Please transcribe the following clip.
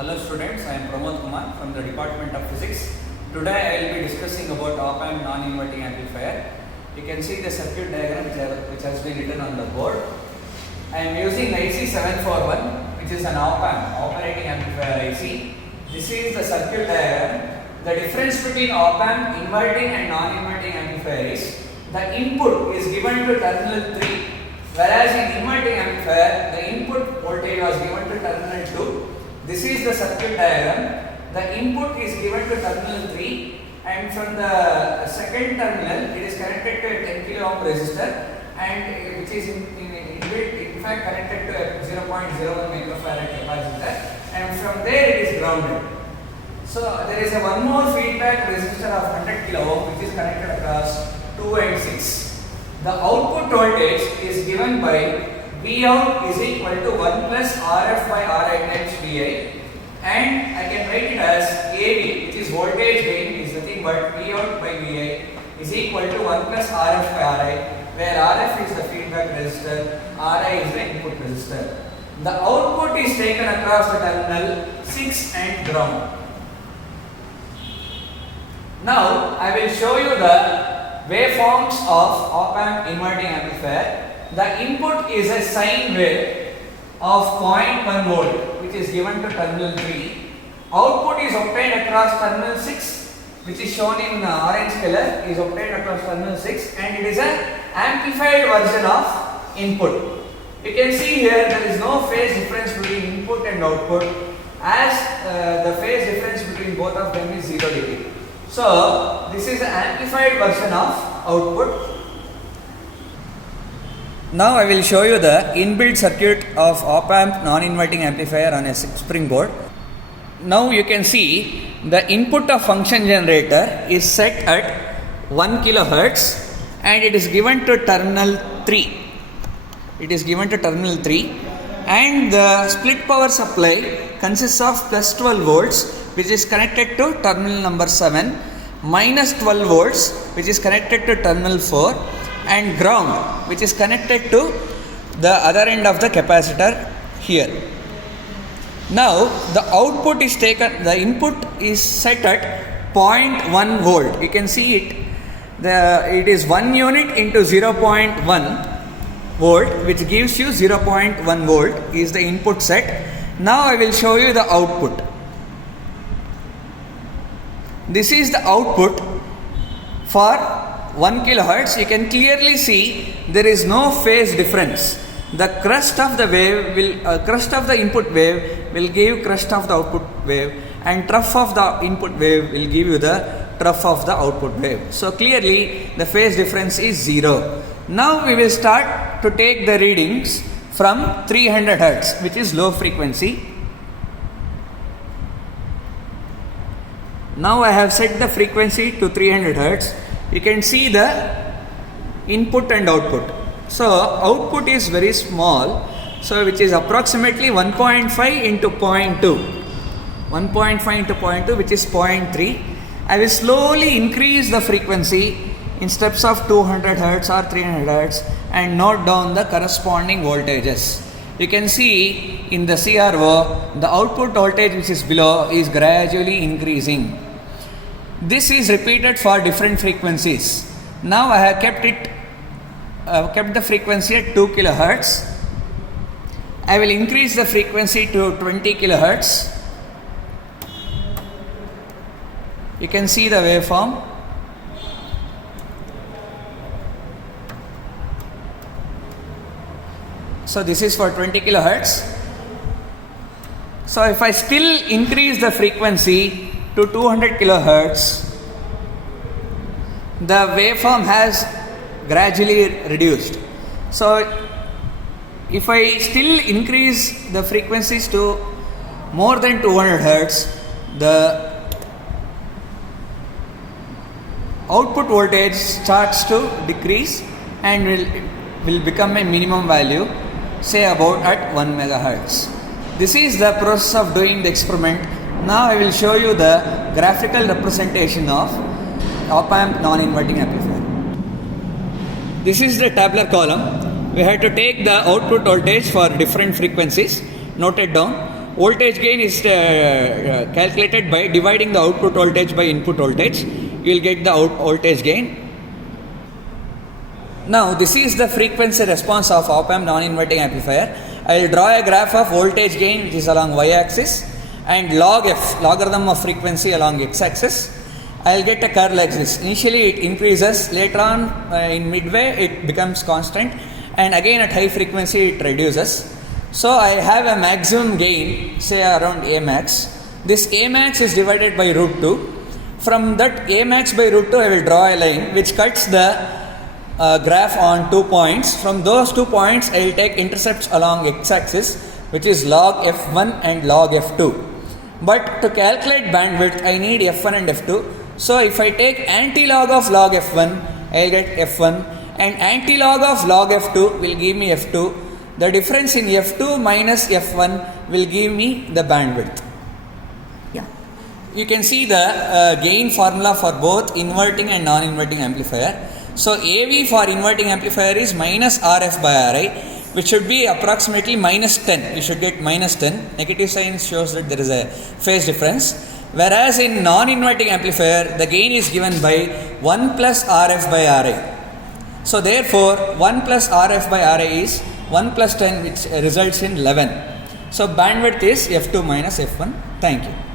Hello students, I am Pramod Kumar from the Department of Physics. Today I will be discussing about op-amp non-inverting amplifier. You can see the circuit diagram which has been written on the board. I am using IC741, which is an op-amp operating amplifier IC. This is the circuit diagram. The difference between op-amp inverting and non-inverting amplifier is the input is given to terminal 3, whereas in inverting amplifier the input voltage was given to terminal 2. This is the circuit diagram. The input is given to terminal 3 and from the second terminal it is connected to a 10 kilo ohm resistor and which is in fact connected to a 0.01 microfarad capacitor, and from there it is grounded. So there is one more feedback resistor of 100 kilo ohm which is connected across 2 and 6. The output voltage is given by Vout is equal to 1 plus Rf by Ri times Vi, and I can write it as AV, which is voltage gain, is nothing but Vout by Vi is equal to 1 plus Rf by Ri, where Rf is the feedback resistor, Ri is the input resistor. The output is taken across the terminal 6 and ground. Now I will show you the waveforms of op-amp inverting amplifier. The input is a sine wave of 0.1 volt which is given to terminal 3. Output is obtained across terminal 6, which is shown in orange color, is obtained across terminal 6, and it is an amplified version of input. You can see here there is no phase difference between input and output, as the phase difference between both of them is 0 degree. So this is an amplified version of output. Now I will show you the inbuilt circuit of op-amp non-inverting amplifier on a 6-spring board. Now you can see the input of function generator is set at 1 kHz and it is given to terminal 3. It is given to terminal 3, and the split power supply consists of plus 12 volts which is connected to terminal number 7, minus 12 volts which is connected to terminal 4, and ground which is connected to the other end of the capacitor here. Now the output is taken, the input is set at 0.1 volt. You can see it. It is 1 unit into 0.1 volt, which gives you 0.1 volt is the input set. Now I will show you the output. This is the output for 1 kHz. You can clearly see there is no phase difference. The crest of the wave will crest of the input wave will give crest of the output wave, and trough of the input wave will give you the trough of the output wave. So clearly the phase difference is 0. Now we will start to take the readings from 300 Hz, which is low frequency. Now I have set the frequency to 300 Hz. You can see the input and output. So output is very small, so which is approximately 1.5 into 0.2. 1.5 into 0.2, which is 0.3. I will slowly increase the frequency in steps of 200 Hz or 300 Hz and note down the corresponding voltages. You can see in the CRO the output voltage which is below is gradually increasing. This is repeated for different frequencies. Now I have kept the frequency at 2 kHz. I will increase the frequency to 20 kHz. You can see the waveform. So this is for 20 kHz. So if I still increase the frequency to 200 kHz, the waveform has gradually reduced. So if I still increase the frequencies to more than 200 Hz, the output voltage starts to decrease and will become a minimum value, say about at 1 MHz. This is the process of doing the experiment. Now I will show you the graphical representation of op-amp non-inverting amplifier. This is the tabular column. We have to take the output voltage for different frequencies, noted down. voltage gain is calculated by dividing the output voltage by input voltage. You will get the voltage gain. Now this is the frequency response of op-amp non-inverting amplifier. I will draw a graph of voltage gain which is along y-axis and log f, logarithm of frequency along x-axis. I will get a curve like this. Initially it increases, later on in midway it becomes constant, and again at high frequency it reduces. So I have a maximum gain, say around A max. This A max is divided by root 2. From that A max by root 2 I will draw a line which cuts the graph on 2 points. From those 2 points I will take intercepts along x-axis, which is log f1 and log f2. But to calculate bandwidth I need f1 and f2. So if I take anti-log of log f1, I will get f1, and anti-log of log f2 will give me f2. The difference in f2 minus f1 will give me the bandwidth. Yeah. You can see the gain formula for both inverting and non-inverting amplifier. So AV for inverting amplifier is minus RF by RI, which should be approximately minus 10. You should get minus 10. Negative sign shows that there is a phase difference. Whereas in non-inverting amplifier, the gain is given by 1 plus RF by RI. So therefore, 1 plus RF by RI is 1 plus 10, which results in 11. So bandwidth is F2 minus F1. Thank you.